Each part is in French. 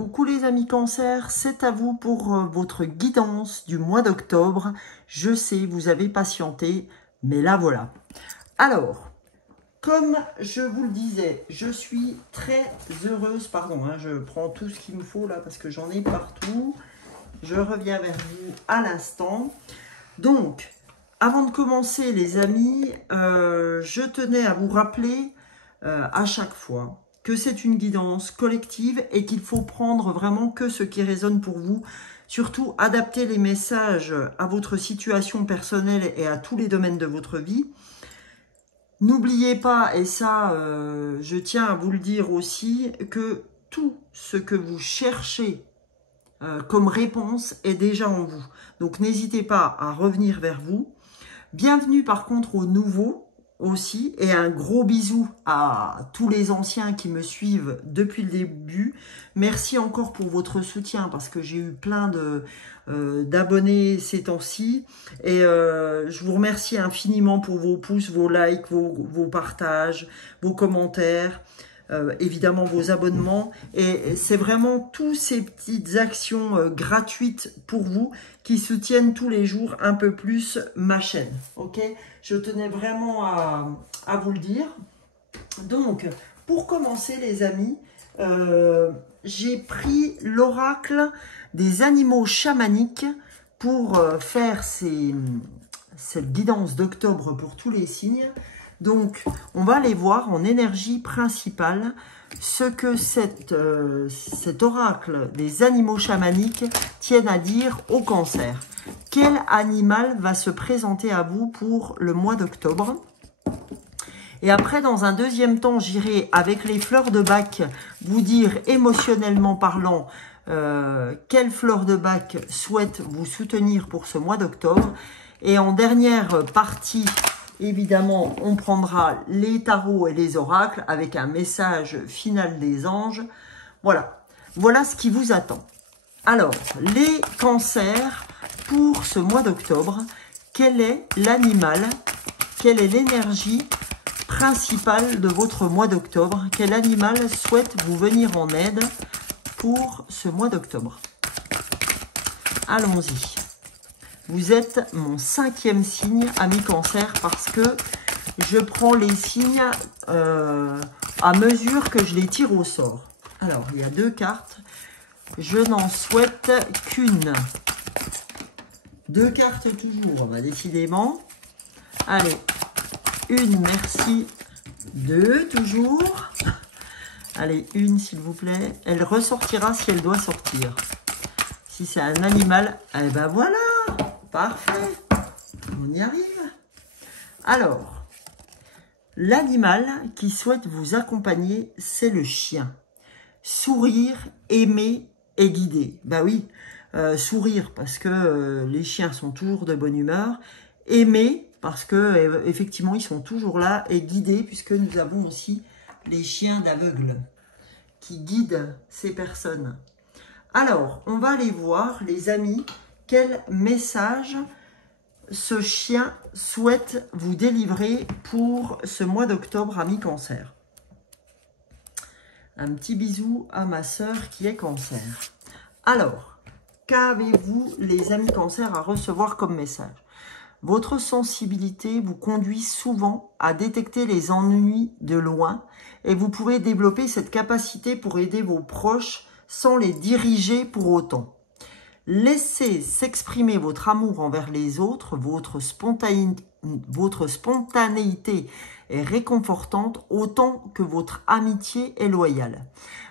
Coucou les amis Cancer, c'est à vous pour votre guidance du mois d'octobre. Je sais, vous avez patienté, mais là voilà. Alors, comme je vous le disais, je suis très heureuse, pardon, je prends tout ce qu'il me faut là parce que j'en ai partout. Je reviens vers vous à l'instant. Donc, avant de commencer les amis, je tenais à vous rappeler à chaque fois que c'est une guidance collective et qu'il faut prendre vraiment que ce qui résonne pour vous. Surtout, adapter les messages à votre situation personnelle et à tous les domaines de votre vie. N'oubliez pas, et ça, je tiens à vous le dire aussi, que tout ce que vous cherchez comme réponse est déjà en vous. Donc, n'hésitez pas à revenir vers vous. Bienvenue par contre aux nouveaux aussi, et un gros bisou à tous les anciens qui me suivent depuis le début. Merci encore pour votre soutien parce que j'ai eu plein d'abonnés ces temps-ci et je vous remercie infiniment pour vos pouces, vos likes, vos partages, vos commentaires. Évidemment vos abonnements, et c'est vraiment toutes ces petites actions gratuites pour vous qui soutiennent tous les jours un peu plus ma chaîne, ok? Je tenais vraiment à vous le dire. Donc, pour commencer les amis, j'ai pris l'oracle des animaux chamaniques pour faire cette guidance d'octobre pour tous les signes. Donc, on va aller voir en énergie principale ce que cet oracle des animaux chamaniques tiennent à dire au Cancer. Quel animal va se présenter à vous pour le mois d'octobre? Et après, dans un deuxième temps, j'irai avec les fleurs de Bach vous dire émotionnellement parlant quelles fleurs de Bach souhaitent vous soutenir pour ce mois d'octobre. Et en dernière partie, évidemment, on prendra les tarots et les oracles avec un message final des anges. Voilà, voilà ce qui vous attend. Alors, les cancers, pour ce mois d'octobre, quel est l'animal, quelle est l'énergie principale de votre mois d'octobre? Quel animal souhaite vous venir en aide pour ce mois d'octobre? Allons-y. Vous êtes mon 5e signe, ami Cancer, parce que je prends les signes à mesure que je les tire au sort. Alors, il y a 2 cartes. Je n'en souhaite qu'une. 2 cartes toujours, décidément. Allez, 1, merci. 2, toujours. Allez, 1, s'il vous plaît. Elle ressortira si elle doit sortir. Si c'est un animal, eh ben voilà. Parfait, on y arrive. Alors, l'animal qui souhaite vous accompagner, c'est le chien. Sourire, aimer et guider. Bah oui, sourire parce que les chiens sont toujours de bonne humeur. Aimer parce que effectivement ils sont toujours là, et guider puisque nous avons aussi les chiens d'aveugles qui guident ces personnes. Alors, on va aller voir les amis. Quel message ce chien souhaite vous délivrer pour ce mois d'octobre, ami Cancer? Un petit bisou à ma sœur qui est Cancer. Alors, qu'avez-vous les amis Cancer à recevoir comme message? Votre sensibilité vous conduit souvent à détecter les ennuis de loin et vous pouvez développer cette capacité pour aider vos proches sans les diriger pour autant. Laissez s'exprimer votre amour envers les autres, votre spontanéité est réconfortante autant que votre amitié est loyale.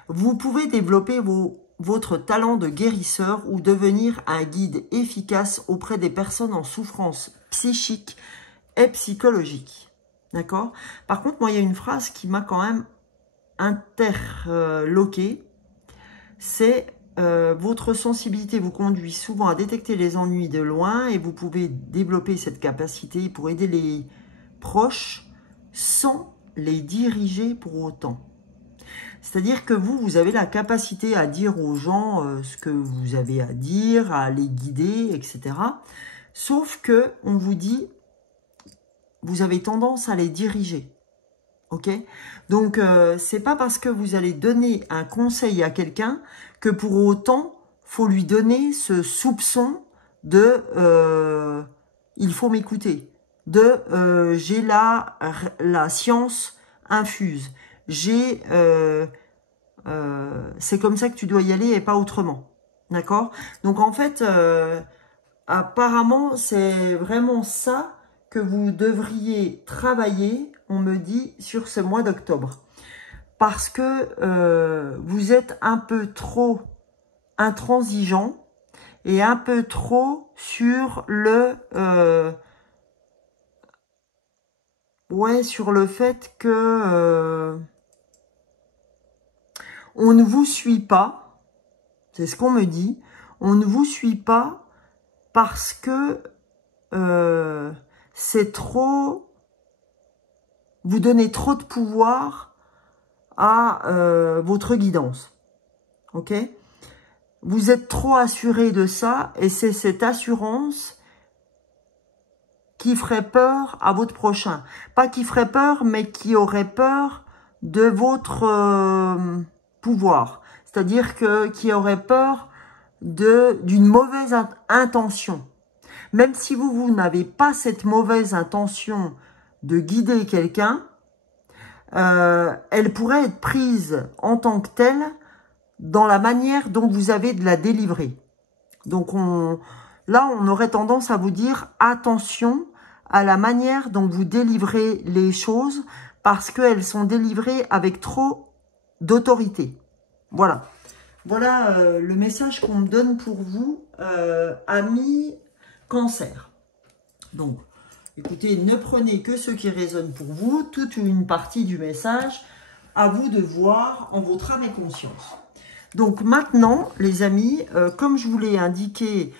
Vous pouvez développer votre talent de guérisseur ou devenir un guide efficace auprès des personnes en souffrance psychique et psychologique. D'accord? Par contre, moi, il y a une phrase qui m'a quand même interloqué. C'est votre sensibilité vous conduit souvent à détecter les ennuis de loin et vous pouvez développer cette capacité pour aider les proches sans les diriger pour autant. C'est-à-dire que vous avez la capacité à dire aux gens ce que vous avez à dire, à les guider, etc. Sauf que on vous dit, vous avez tendance à les diriger. Ok? Donc, c'est pas parce que vous allez donner un conseil à quelqu'un que pour autant, faut lui donner ce soupçon de il faut m'écouter, de j'ai la science infuse, j'ai c'est comme ça que tu dois y aller et pas autrement. D'accord? Donc en fait, apparemment, c'est vraiment ça que vous devriez travailler, on me dit, sur ce mois d'octobre. Parce que vous êtes un peu trop intransigeant et un peu trop sur le sur le fait que on ne vous suit pas. C'est ce qu'on me dit. On ne vous suit pas parce que c'est trop... Vous donnez trop de pouvoir à votre guidance. Ok? Vous êtes trop assuré de ça et c'est cette assurance qui ferait peur à votre prochain. Pas qui ferait peur, mais qui aurait peur de votre pouvoir. C'est-à-dire que qui aurait peur d'une mauvaise intention. Même si vous n'avez pas cette mauvaise intention de guider quelqu'un, elle pourrait être prise en tant que telle dans la manière dont vous avez de la délivrer. Donc là, on aurait tendance à vous dire attention à la manière dont vous délivrez les choses parce qu'elles sont délivrées avec trop d'autorité. Voilà. Voilà le message qu'on me donne pour vous, amis Cancer. Donc, écoutez, ne prenez que ce qui résonne pour vous, toute ou une partie du message, à vous de voir en votre âme et conscience. Donc maintenant, les amis, comme je vous l'ai indiqué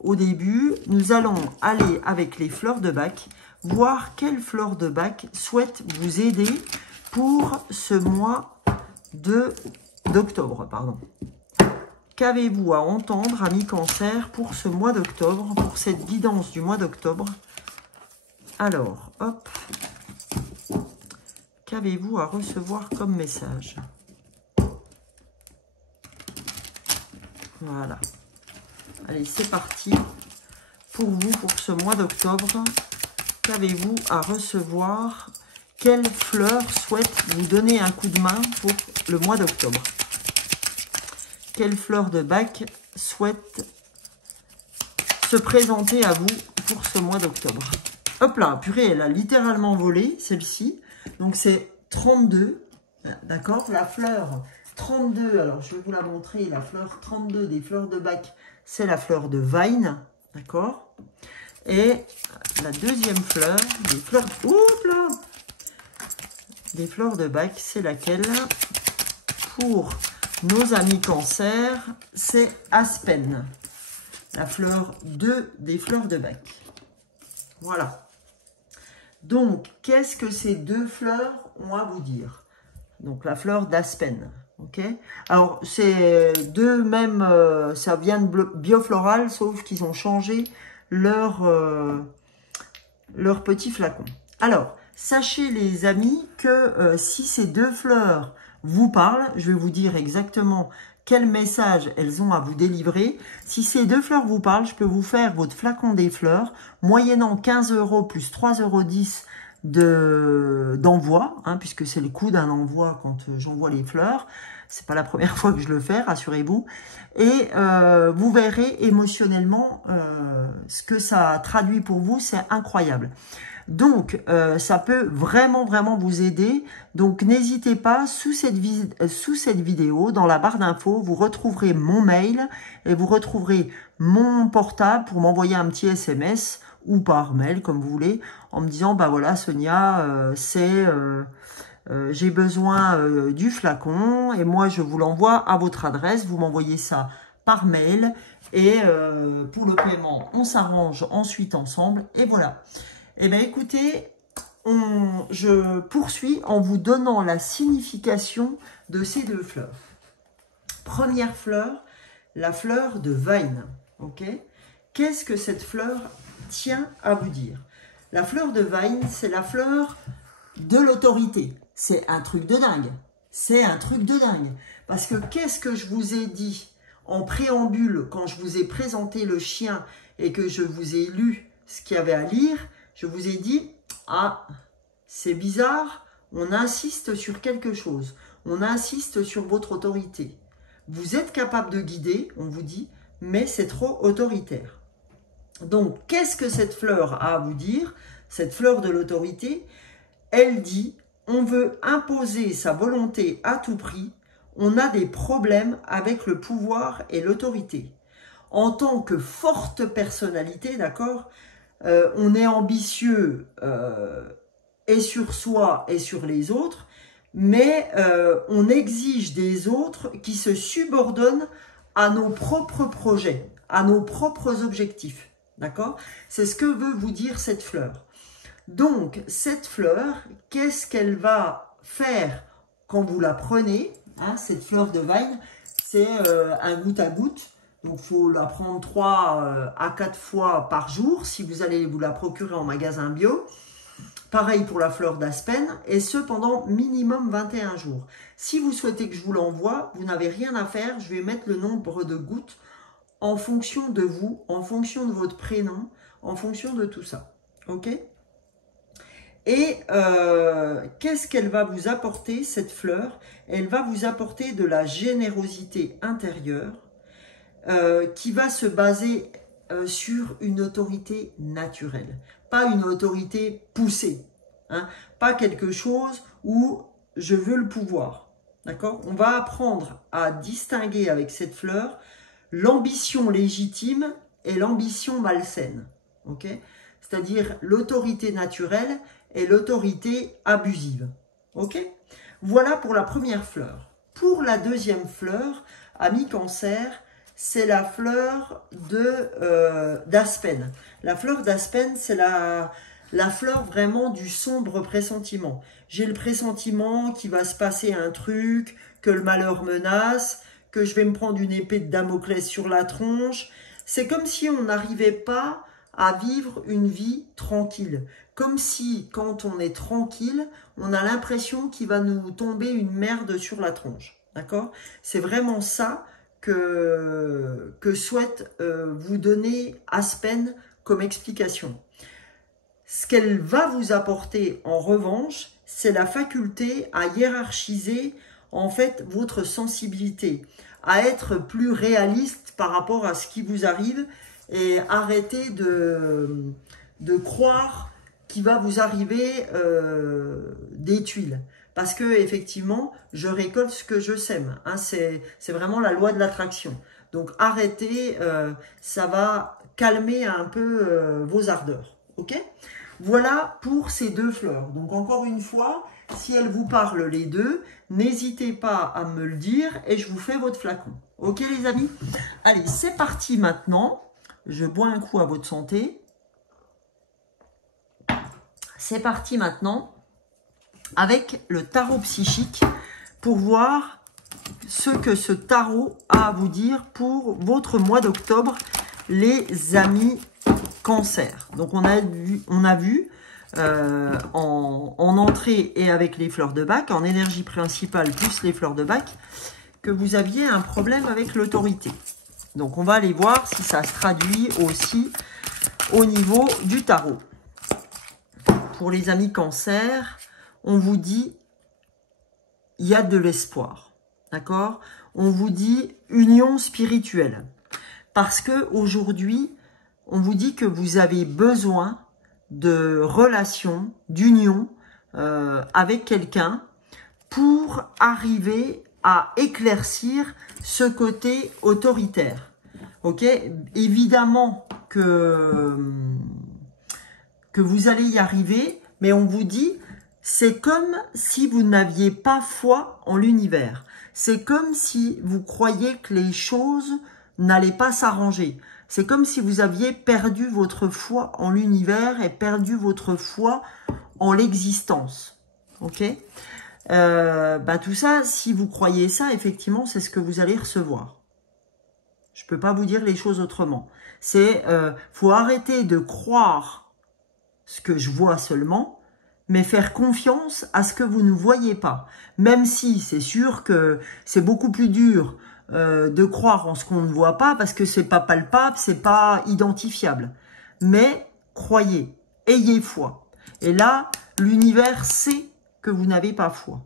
au début, nous allons aller avec les fleurs de bac, voir quelles fleurs de bac souhaitent vous aider pour ce mois d'octobre. Qu'avez-vous à entendre, amis Cancer, pour ce mois d'octobre, pour cette guidance du mois d'octobre? Alors, hop, qu'avez-vous à recevoir comme message? Voilà. Allez, c'est parti. Pour vous, pour ce mois d'octobre, qu'avez-vous à recevoir? Quelle fleur souhaite vous donner un coup de main pour le mois d'octobre? Quelle fleur de bac souhaite se présenter à vous pour ce mois d'octobre? Hop là, purée, elle a littéralement volé, celle-ci. Donc, c'est 32, d'accord? La fleur 32, alors je vais vous la montrer, la fleur 32 des fleurs de bac, c'est la fleur de Vine, d'accord? Et la deuxième fleur, des fleurs, oups là, des fleurs de bac, c'est laquelle? Pour nos amis Cancer, c'est Aspen, la fleur 2 des fleurs de bac. Voilà. Donc, qu'est-ce que ces deux fleurs ont à vous dire? Donc, la fleur d'Aspen. Ok. Alors, c'est deux mêmes, ça vient de Biofloral, sauf qu'ils ont changé leur petit flacon. Alors, sachez les amis que si ces deux fleurs vous parlent, je vais vous dire exactement quel message elles ont à vous délivrer. Si ces deux fleurs vous parlent, je peux vous faire votre flacon des fleurs, moyennant 15 € plus 3,10 € d'envoi, hein, puisque c'est le coût d'un envoi quand j'envoie les fleurs. C'est pas la première fois que je le fais, rassurez-vous. Et vous verrez émotionnellement ce que ça traduit pour vous, c'est incroyable. Donc, ça peut vraiment vous aider. Donc, n'hésitez pas, sous cette vidéo, dans la barre d'infos, vous retrouverez mon mail et vous retrouverez mon portable pour m'envoyer un petit SMS ou par mail, comme vous voulez, en me disant, bah voilà, Sonia, j'ai besoin du flacon et moi, je vous l'envoie à votre adresse. Vous m'envoyez ça par mail et pour le paiement, on s'arrange ensuite ensemble et voilà. Eh bien, écoutez, je poursuis en vous donnant la signification de ces deux fleurs. Première fleur, la fleur de Vine. Ok. Qu'est-ce que cette fleur tient à vous dire? La fleur de Vine, c'est la fleur de l'autorité. C'est un truc de dingue. C'est un truc de dingue. Parce que qu'est-ce que je vous ai dit en préambule quand je vous ai présenté le chien et que je vous ai lu ce qu'il y avait à lire? Je vous ai dit, ah, c'est bizarre, on insiste sur quelque chose. On insiste sur votre autorité. Vous êtes capable de guider, on vous dit, mais c'est trop autoritaire. Donc, qu'est-ce que cette fleur a à vous dire? Cette fleur de l'autorité, elle dit, on veut imposer sa volonté à tout prix, on a des problèmes avec le pouvoir et l'autorité. En tant que forte personnalité, d'accord, on est ambitieux et sur soi et sur les autres, mais on exige des autres qui se subordonnent à nos propres projets, à nos propres objectifs. D'accord? C'est ce que veut vous dire cette fleur. Donc, cette fleur, qu'est-ce qu'elle va faire quand vous la prenez, hein, cette fleur de Vine, c'est un goutte à goutte. Donc, il faut la prendre 3 à 4 fois par jour si vous allez vous la procurer en magasin bio. Pareil pour la fleur d'aspen, et ce pendant minimum 21 jours. Si vous souhaitez que je vous l'envoie, vous n'avez rien à faire. Je vais mettre le nombre de gouttes en fonction de vous, en fonction de votre prénom, en fonction de tout ça. Ok? Et qu'est-ce qu'elle va vous apporter, cette fleur? Elle va vous apporter de la générosité intérieure qui va se baser sur une autorité naturelle. Pas une autorité poussée. Hein? Pas quelque chose où je veux le pouvoir. D'accord? On va apprendre à distinguer avec cette fleur l'ambition légitime et l'ambition malsaine. Okay? C'est-à-dire l'autorité naturelle et l'autorité abusive. Ok? Voilà pour la première fleur. Pour la deuxième fleur, ami Cancer, c'est la fleur d'aspen. La fleur d'aspen, c'est la fleur vraiment du sombre pressentiment. J'ai le pressentiment qu'il va se passer un truc, que le malheur menace, que je vais me prendre une épée de Damoclès sur la tronche. C'est comme si on n'arrivait pas à vivre une vie tranquille. Comme si, quand on est tranquille, on a l'impression qu'il va nous tomber une merde sur la tronche. D'accord? C'est vraiment ça que souhaite vous donner Aspen comme explication. Ce qu'elle va vous apporter en revanche, c'est la faculté à hiérarchiser en fait votre sensibilité, à être plus réaliste par rapport à ce qui vous arrive et arrêter de croire qu'il va vous arriver des tuiles. Parce que effectivement, je récolte ce que je sème. Hein, c'est vraiment la loi de l'attraction. Donc arrêtez, ça va calmer un peu vos ardeurs. Ok? Voilà pour ces deux fleurs. Donc encore une fois, si elles vous parlent les deux, n'hésitez pas à me le dire et je vous fais votre flacon. Ok les amis? Allez, c'est parti maintenant. Je bois un coup à votre santé. C'est parti maintenant avec le tarot psychique pour voir ce que ce tarot a à vous dire pour votre mois d'octobre, les amis Cancer. Donc on a vu en entrée et avec les fleurs de Bach, en énergie principale plus les fleurs de Bach, que vous aviez un problème avec l'autorité. Donc on va aller voir si ça se traduit aussi au niveau du tarot. Pour les amis Cancer, on vous dit il y a de l'espoir. D'accord? On vous dit union spirituelle. Parce que aujourd'hui, on vous dit que vous avez besoin de relations, d'union avec quelqu'un pour arriver à éclaircir ce côté autoritaire. Ok? Évidemment que vous allez y arriver, mais on vous dit, c'est comme si vous n'aviez pas foi en l'univers. C'est comme si vous croyiez que les choses n'allaient pas s'arranger. C'est comme si vous aviez perdu votre foi en l'univers et perdu votre foi en l'existence. Ok? Tout ça, si vous croyez ça, effectivement, c'est ce que vous allez recevoir. Je ne peux pas vous dire les choses autrement. C'est, faut arrêter de croire ce que je vois seulement mais faire confiance à ce que vous ne voyez pas. Même si c'est sûr que c'est beaucoup plus dur de croire en ce qu'on ne voit pas parce que c'est pas palpable, c'est pas identifiable. Mais croyez, ayez foi. Et là, l'univers sait que vous n'avez pas foi.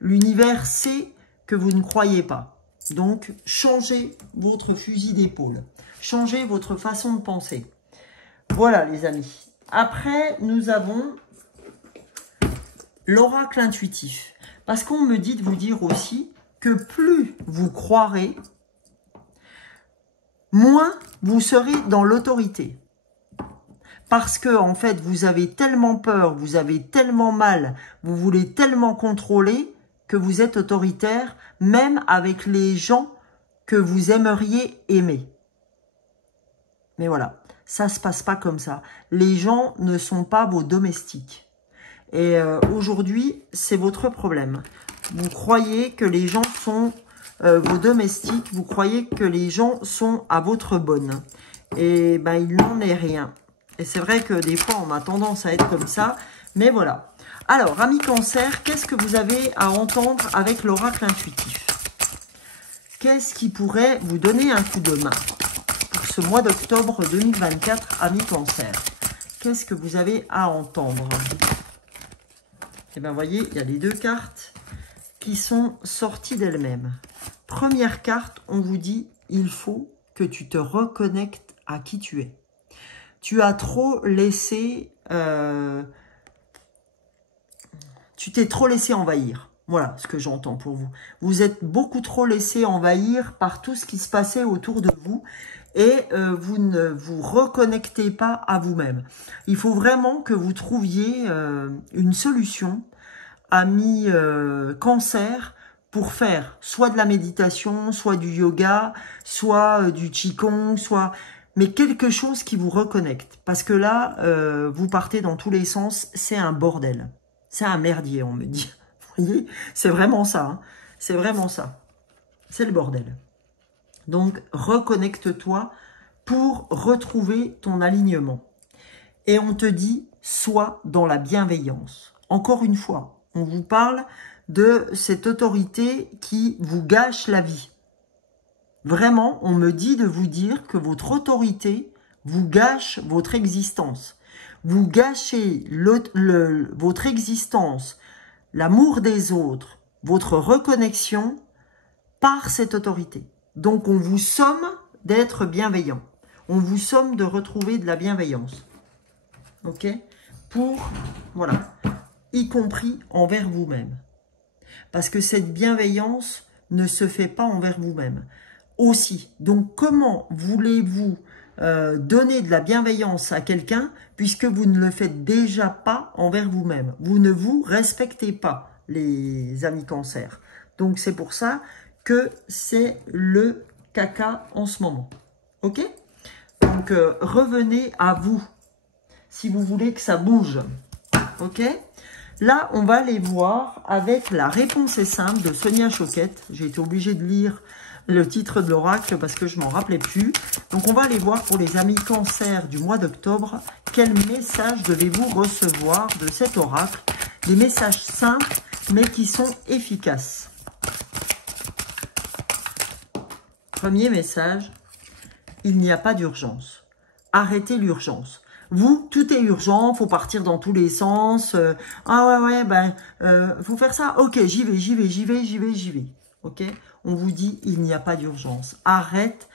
L'univers sait que vous ne croyez pas. Donc, changez votre fusil d'épaule. Changez votre façon de penser. Voilà, les amis. Après, nous avons l'oracle intuitif. Parce qu'on me dit de vous dire aussi que plus vous croirez, moins vous serez dans l'autorité. Parce que, en fait, vous avez tellement peur, vous avez tellement mal, vous voulez tellement contrôler que vous êtes autoritaire, même avec les gens que vous aimeriez aimer. Mais voilà, ça ne se passe pas comme ça. Les gens ne sont pas vos domestiques. Et aujourd'hui, c'est votre problème. Vous croyez que les gens sont vos domestiques, vous croyez que les gens sont à votre bonne. Et ben, il n'en est rien. Et c'est vrai que des fois, on a tendance à être comme ça, mais voilà. Alors, amis Cancer, qu'est-ce que vous avez à entendre avec l'oracle intuitif? Qu'est-ce qui pourrait vous donner un coup de main pour ce mois d'octobre 2024, amis Cancer? Qu'est-ce que vous avez à entendre? Et bien, voyez, il y a les deux cartes qui sont sorties d'elles-mêmes. Première carte, on vous dit, il faut que tu te reconnectes à qui tu es. Tu as trop laissé... tu t'es trop laissé envahir. Voilà ce que j'entends pour vous. Vous êtes beaucoup trop laissé envahir par tout ce qui se passait autour de vous et vous ne vous reconnectez pas à vous-même. Il faut vraiment que vous trouviez une solution, amis Cancer, pour faire soit de la méditation, soit du yoga, soit du qigong, soit... mais quelque chose qui vous reconnecte. Parce que là, vous partez dans tous les sens, c'est un bordel. C'est un merdier, on me dit. Vous voyez, c'est vraiment ça. Hein. C'est vraiment ça. C'est le bordel. Donc, reconnecte-toi pour retrouver ton alignement. Et on te dit, sois dans la bienveillance. Encore une fois, on vous parle de cette autorité qui vous gâche la vie. Vraiment, on me dit de vous dire que votre autorité vous gâche votre existence. Vous gâchez votre existence, l'amour des autres, votre reconnexion par cette autorité. Donc, on vous somme d'être bienveillant. On vous somme de retrouver de la bienveillance. Ok? Pour, voilà, y compris envers vous-même. Parce que cette bienveillance ne se fait pas envers vous-même. Aussi. Donc, comment voulez-vous donner de la bienveillance à quelqu'un puisque vous ne le faites déjà pas envers vous-même? Vous ne vous respectez pas, les amis Cancer. Donc, c'est pour ça que c'est le caca en ce moment. Ok? Donc, revenez à vous si vous voulez que ça bouge. Ok? Là, on va aller voir avec la réponse est simple de Sonia Choquette. J'ai été obligée de lire le titre de l'oracle parce que je m'en rappelais plus. Donc, on va aller voir pour les amis Cancer du mois d'octobre, quel message devez-vous recevoir de cet oracle? Des messages simples, mais qui sont efficaces. Premier message, il n'y a pas d'urgence. Arrêtez l'urgence. Vous, tout est urgent, faut partir dans tous les sens. Ah ouais, ben, faut faire ça. Ok, j'y vais. Ok, on vous dit, il n'y a pas d'urgence. Arrête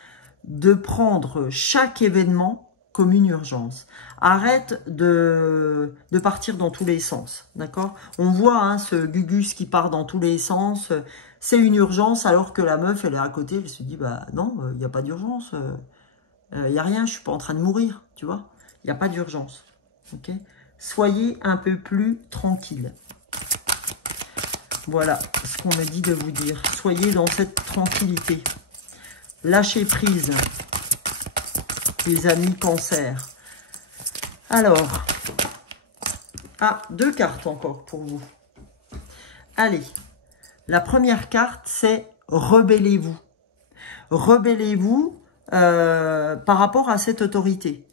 de prendre chaque événement comme une urgence. Arrête de partir dans tous les sens, d'accord? On voit hein, ce Gugus qui part dans tous les sens. C'est une urgence alors que la meuf, elle est à côté. Elle se dit, bah non, il n'y a pas d'urgence. Il n'y a rien, je suis pas en train de mourir, tu vois? Il n'y a pas d'urgence. Ok? Soyez un peu plus tranquille. Voilà ce qu'on me dit de vous dire. Soyez dans cette tranquillité. Lâchez prise, les amis Cancer. Alors, deux cartes encore pour vous. Allez, la première carte, c'est rebellez-vous. Rebellez-vous par rapport à cette autorité.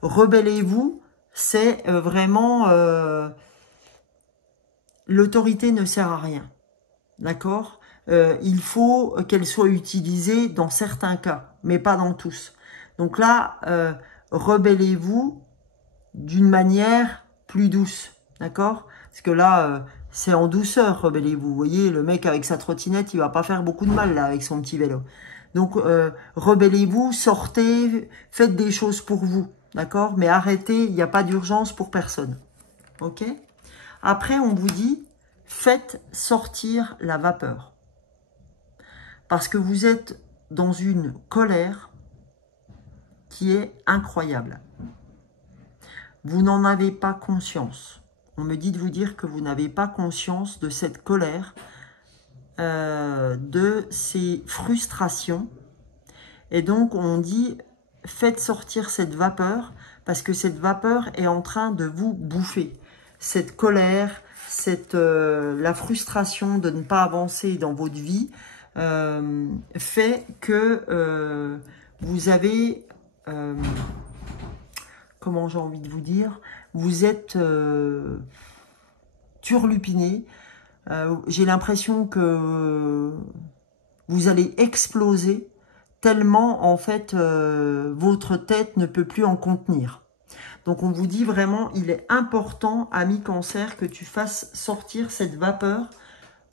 Rebellez-vous, c'est vraiment l'autorité ne sert à rien. D'accord? Il faut qu'elle soit utilisée dans certains cas, mais pas dans tous. Donc là, rebellez-vous d'une manière plus douce. D'accord? Parce que là, c'est en douceur, rebellez-vous. Vous voyez, le mec avec sa trottinette, il va pas faire beaucoup de mal là avec son petit vélo. Donc, rebellez-vous, sortez, faites des choses pour vous. D'accord? Mais arrêtez, il n'y a pas d'urgence pour personne. Ok? Après, on vous dit, faites sortir la vapeur. Parce que vous êtes dans une colère qui est incroyable. Vous n'en avez pas conscience. On me dit de vous dire que vous n'avez pas conscience de cette colère, de ces frustrations. Et donc, on dit, faites sortir cette vapeur, parce que cette vapeur est en train de vous bouffer. Cette colère, la frustration de ne pas avancer dans votre vie, fait que vous avez, comment j'ai envie de vous dire, vous êtes turlupiné. J'ai l'impression que vous allez exploser tellement, en fait, votre tête ne peut plus en contenir. Donc, on vous dit vraiment, il est important, ami Cancer, que tu fasses sortir cette vapeur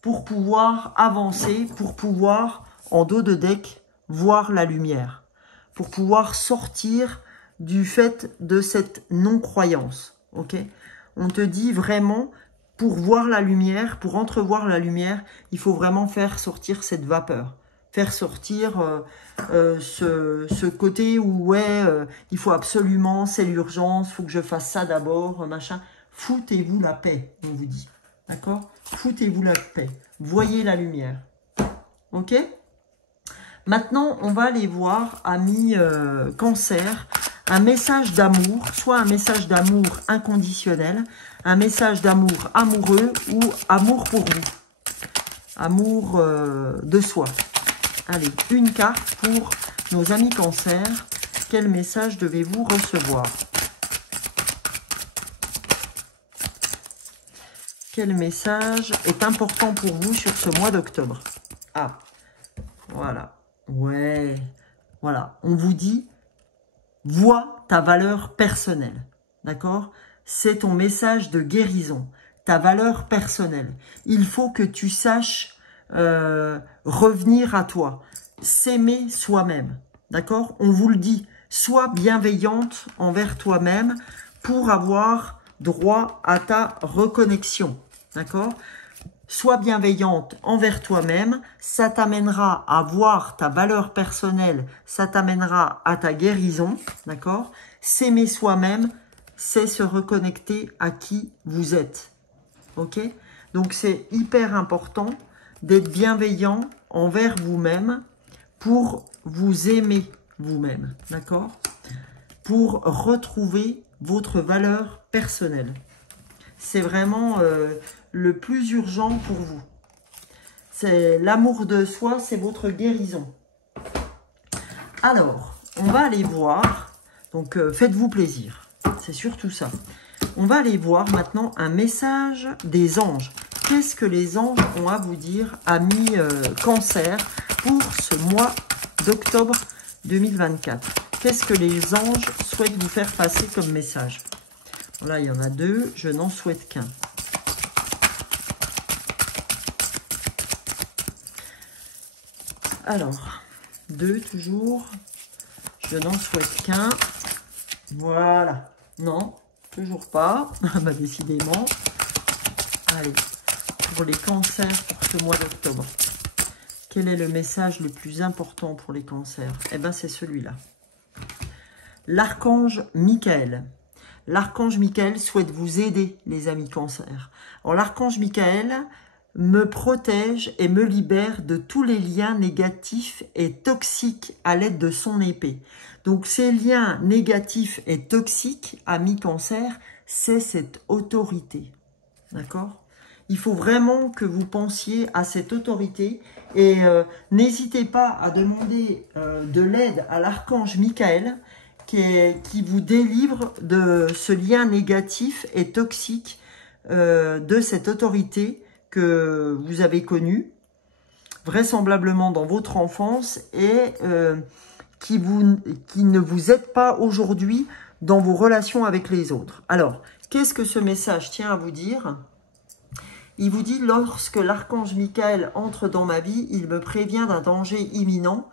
pour pouvoir avancer, pour pouvoir, en dos de deck, voir la lumière. Pour pouvoir sortir du fait de cette non-croyance. Ok? On te dit vraiment, pour voir la lumière, pour entrevoir la lumière, il faut vraiment faire sortir cette vapeur. Faire sortir ce côté où, ouais, il faut absolument, c'est l'urgence, il faut que je fasse ça d'abord, machin. Foutez-vous la paix, on vous dit. D'accord? Foutez-vous la paix. Voyez la lumière. Ok? Maintenant, on va aller voir, amis Cancer, un message d'amour, soit un message d'amour inconditionnel, un message d'amour amoureux ou amour pour vous. Amour de soi. Allez, une carte pour nos amis Cancer. Quel message devez-vous recevoir? Quel message est important pour vous sur ce mois d'octobre? Ah, voilà. Ouais, voilà. On vous dit, vois ta valeur personnelle. D'accord? C'est ton message de guérison. Ta valeur personnelle. Il faut que tu saches revenir à toi. S'aimer soi-même. D'accord? On vous le dit. Sois bienveillante envers toi-même pour avoir droit à ta reconnexion. D'accord? Sois bienveillante envers toi-même, ça t'amènera à voir ta valeur personnelle, ça t'amènera à ta guérison, d'accord? S'aimer soi-même, c'est se reconnecter à qui vous êtes, ok? Donc c'est hyper important d'être bienveillant envers vous-même pour vous aimer vous-même, d'accord? Pour retrouver votre valeur personnelle. C'est vraiment le plus urgent pour vous. C'est l'amour de soi, c'est votre guérison. Alors, on va aller voir. Donc, faites-vous plaisir. C'est surtout ça. On va aller voir maintenant un message des anges. Qu'est-ce que les anges ont à vous dire, amis Cancer, pour ce mois d'octobre 2024? Qu'est-ce que les anges souhaitent vous faire passer comme message? Là, il y en a deux, je n'en souhaite qu'un. Alors, deux toujours, je n'en souhaite qu'un. Voilà, non, toujours pas, bah, décidément. Allez, pour les cancers pour ce mois d'octobre. Quel est le message le plus important pour les cancers? Eh bien, c'est celui-là. L'archange Michael. L'archange Michael souhaite vous aider, les amis Cancer. Alors, l'archange Michael me protège et me libère de tous les liens négatifs et toxiques à l'aide de son épée. Donc, ces liens négatifs et toxiques, amis Cancer, c'est cette autorité. D'accord? Il faut vraiment que vous pensiez à cette autorité et n'hésitez pas à demander de l'aide à l'archange Michael qui vous délivre de ce lien négatif et toxique de cette autorité que vous avez connue, vraisemblablement dans votre enfance, et qui ne vous aide pas aujourd'hui dans vos relations avec les autres. Alors, qu'est-ce que ce message tient à vous dire? Il vous dit, lorsque l'archange Michael entre dans ma vie, il me prévient d'un danger imminent.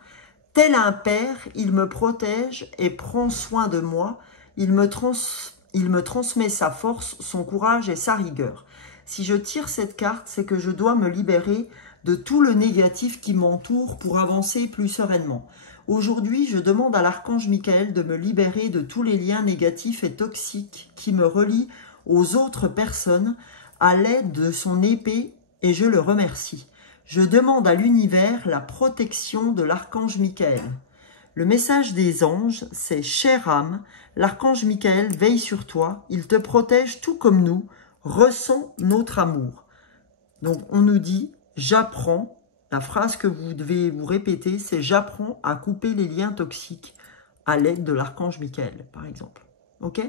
Tel un père, il me protège et prend soin de moi. Il me transmet sa force, son courage et sa rigueur. Si je tire cette carte, c'est que je dois me libérer de tout le négatif qui m'entoure pour avancer plus sereinement. Aujourd'hui, je demande à l'archange Michael de me libérer de tous les liens négatifs et toxiques qui me relient aux autres personnes à l'aide de son épée, et je le remercie. Je demande à l'univers la protection de l'archange Michael. Le message des anges, c'est « Chère âme, l'archange Michael veille sur toi, il te protège tout comme nous, ressens notre amour. » Donc on nous dit « J'apprends », la phrase que vous devez vous répéter, c'est « J'apprends à couper les liens toxiques à l'aide de l'archange Michael », par exemple. Ok?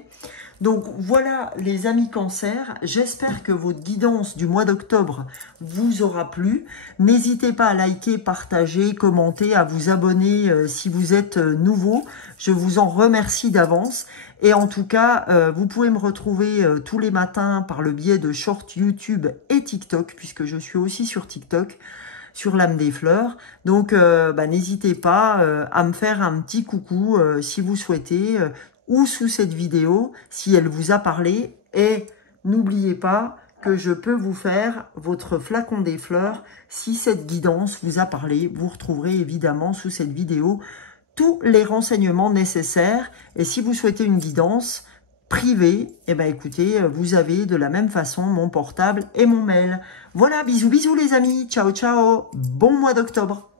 Donc voilà les amis Cancer, j'espère que votre guidance du mois d'octobre vous aura plu. N'hésitez pas à liker, partager, commenter, à vous abonner si vous êtes nouveau. Je vous en remercie d'avance. Et en tout cas, vous pouvez me retrouver tous les matins par le biais de shorts YouTube et TikTok, puisque je suis aussi sur TikTok, sur l'âme des fleurs. Donc n'hésitez pas à me faire un petit coucou si vous souhaitez, ou sous cette vidéo, si elle vous a parlé. Et n'oubliez pas que je peux vous faire votre flacon des fleurs. Si cette guidance vous a parlé, vous retrouverez évidemment sous cette vidéo tous les renseignements nécessaires. Et si vous souhaitez une guidance privée, eh ben écoutez, vous avez de la même façon mon portable et mon mail. Voilà, bisous bisous les amis, ciao ciao, bon mois d'octobre.